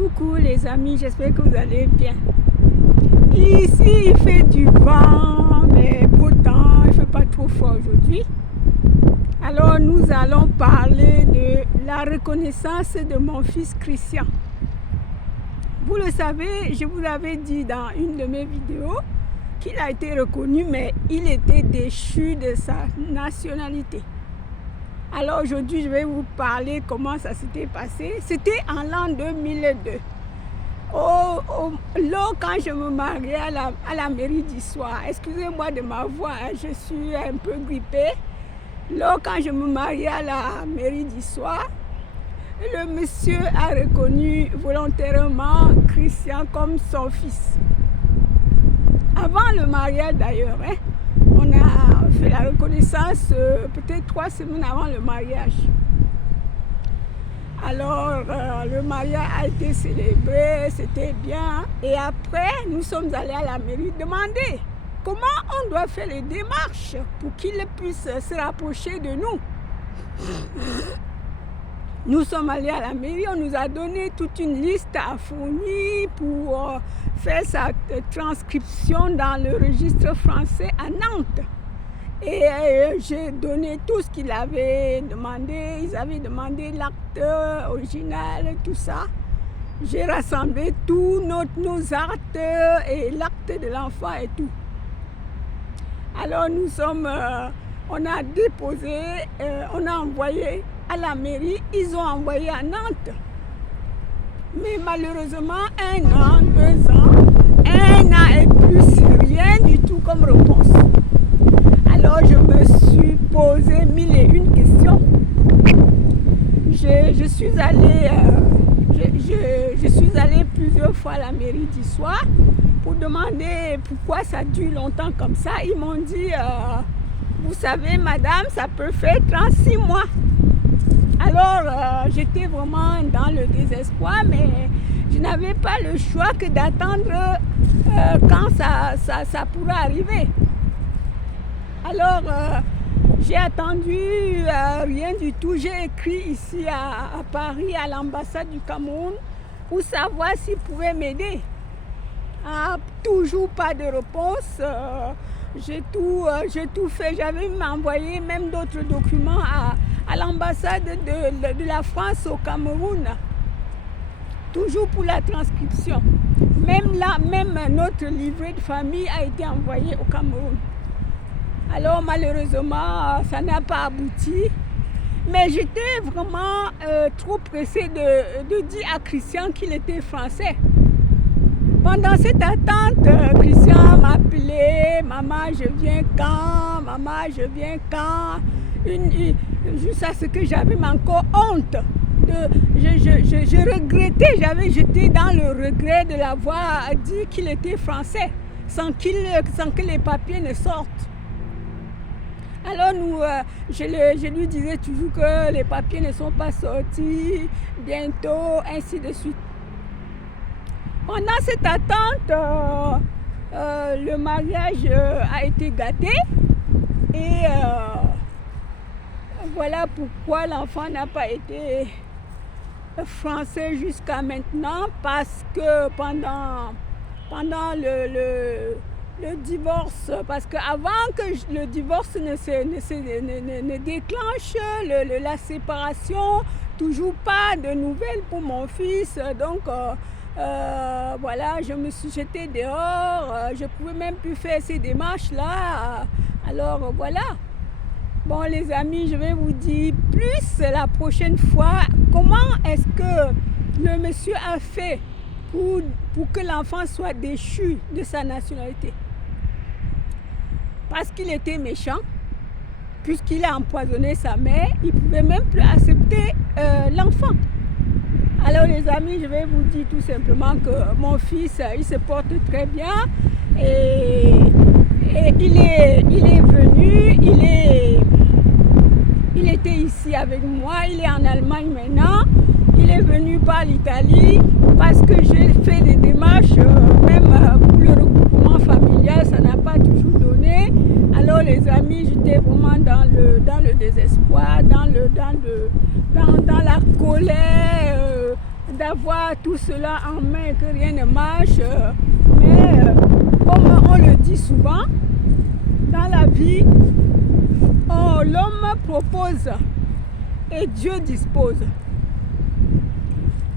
Coucou les amis, j'espère que vous allez bien. Ici il fait du vent, mais pourtant il ne fait pas trop froid aujourd'hui. Alors nous allons parler de la reconnaissance de mon fils Christian. Vous le savez, je vous avais dit dans une de mes vidéos qu'il a été reconnu, mais il était déchu de sa nationalité. Alors aujourd'hui, je vais vous parler comment ça s'était passé. C'était en l'an 2002. Quand je me mariais à la mairie d'Issoire, excusez-moi de ma voix, hein, je suis un peu grippée. Quand je me mariais à la mairie d'Issoire, le monsieur a reconnu volontairement Christian comme son fils. Avant le mariage d'ailleurs, hein, on a fait la reconnaissance peut-être 3 semaines avant le mariage. Alors, le mariage a été célébré, c'était bien. Et après, nous sommes allés à la mairie demander comment on doit faire les démarches pour qu'il puisse se rapprocher de nous. Nous sommes allés à la mairie, on nous a donné toute une liste à fournir pour faire sa transcription dans le registre français à Nantes. Et j'ai donné tout ce qu'ils avaient demandé. Ils avaient demandé l'acte original, tout ça. J'ai rassemblé tous nos actes et l'acte de l'enfant et tout. Alors on a déposé, on a envoyé à la mairie, ils ont envoyé à Nantes. Mais malheureusement, 1 an, 2 ans, 1 an et plus, rien du tout comme réponse. Alors je me suis posé 1001 questions. Je suis allée plusieurs fois à la mairie d'Issoire pour demander pourquoi ça dure longtemps comme ça. Ils m'ont dit, vous savez madame, ça peut faire 36 mois. Alors j'étais vraiment dans le désespoir, mais je n'avais pas le choix que d'attendre quand ça pourra arriver. Alors j'ai attendu rien du tout. J'ai écrit ici à Paris, à l'ambassade du Cameroun, pour savoir s'ils pouvaient m'aider. Toujours pas de réponse. J'ai tout fait. J'avais envoyé même d'autres documents à l'ambassade de la France au Cameroun. Toujours pour la transcription. Même notre livret de famille a été envoyé au Cameroun. Alors malheureusement, ça n'a pas abouti. Mais j'étais vraiment trop pressée de dire à Christian qu'il était français. Pendant cette attente, Christian m'appelait, maman je viens quand, maman je viens quand. Juste à ce que j'avais encore honte. Je regrettais, j'étais dans le regret de l'avoir dit qu'il était français, sans que les papiers ne sortent. Alors je lui disais toujours que les papiers ne sont pas sortis, bientôt, ainsi de suite. Pendant cette attente, le mariage a été gâté et voilà pourquoi l'enfant n'a pas été français jusqu'à maintenant, parce que pendant le divorce, parce qu'avant que le divorce ne déclenche la séparation, toujours pas de nouvelles pour mon fils. Donc voilà, je me suis jetée dehors, je ne pouvais même plus faire ces démarches-là. Alors voilà. Bon les amis, je vais vous dire plus la prochaine fois comment est-ce que le monsieur a fait pour que l'enfant soit déchu de sa nationalité. Parce qu'il était méchant, puisqu'il a empoisonné sa mère, il ne pouvait même plus accepter l'enfant. Alors les amis, je vais vous dire tout simplement que mon fils, il se porte très bien et il est venu, il était ici avec moi, il est en Allemagne maintenant, il est venu par l'Italie parce que j'ai fait des démarches, même pour le regroupement familial, ça n'a pas toujours donné. Alors les amis, j'étais vraiment dans le désespoir, dans la colère, d'avoir tout cela en main, que rien ne marche. Mais comme on le dit souvent, dans la vie, l'homme propose et Dieu dispose.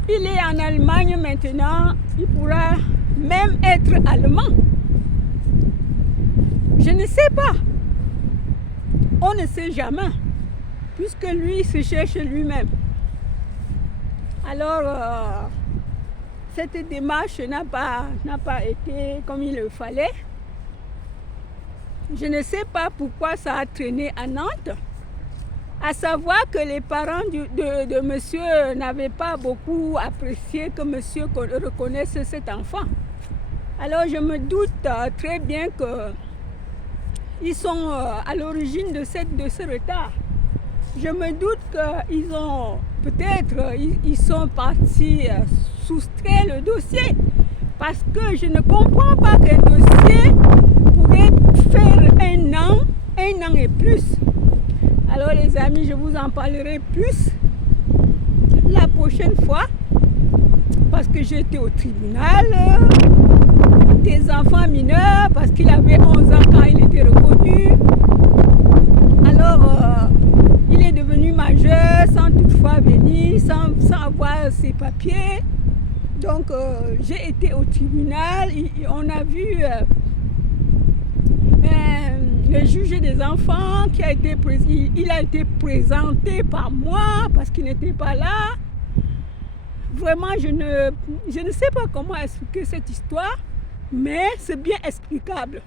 Il est en Allemagne maintenant, il pourra même être allemand. Je ne sais pas. On ne sait jamais, puisque lui se cherche lui-même. Alors, cette démarche n'a pas été comme il le fallait. Je ne sais pas pourquoi ça a traîné à Nantes. À savoir que les parents de monsieur n'avaient pas beaucoup apprécié que monsieur reconnaisse cet enfant. Alors je me doute très bien qu'ils sont à l'origine de ce retard. Je me doute qu'ils ont, peut-être, ils sont partis soustraire le dossier. Parce que je ne comprends pas qu'un dossier pourrait faire un an et plus. Alors les amis, je vous en parlerai plus la prochaine fois. Parce que j'étais au tribunal des enfants mineurs, parce qu'il avait 11 ans quand il était reconnu. Alors, il est devenu majeur sans toutefois venir, sans avoir ses papiers. Donc, j'ai été au tribunal, on a vu le juge des enfants qui a été il a été présenté par moi parce qu'il n'était pas là. Vraiment, je ne sais pas comment expliquer cette histoire, mais c'est bien explicable.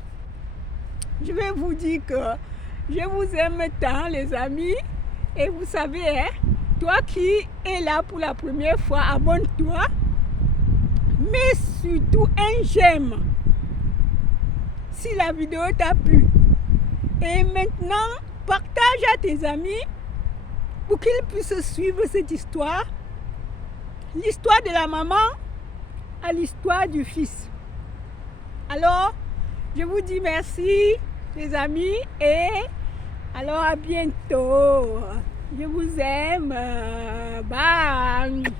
Je vais vous dire que je vous aime tant, les amis, et vous savez, hein, toi qui es là pour la première fois, abonne-toi, mais surtout un j'aime si la vidéo t'a plu. Et maintenant, partage à tes amis pour qu'ils puissent suivre cette histoire. L'histoire de la maman à l'histoire du fils. Alors, je vous dis merci, les amis, et alors à bientôt. Je vous aime. Bye.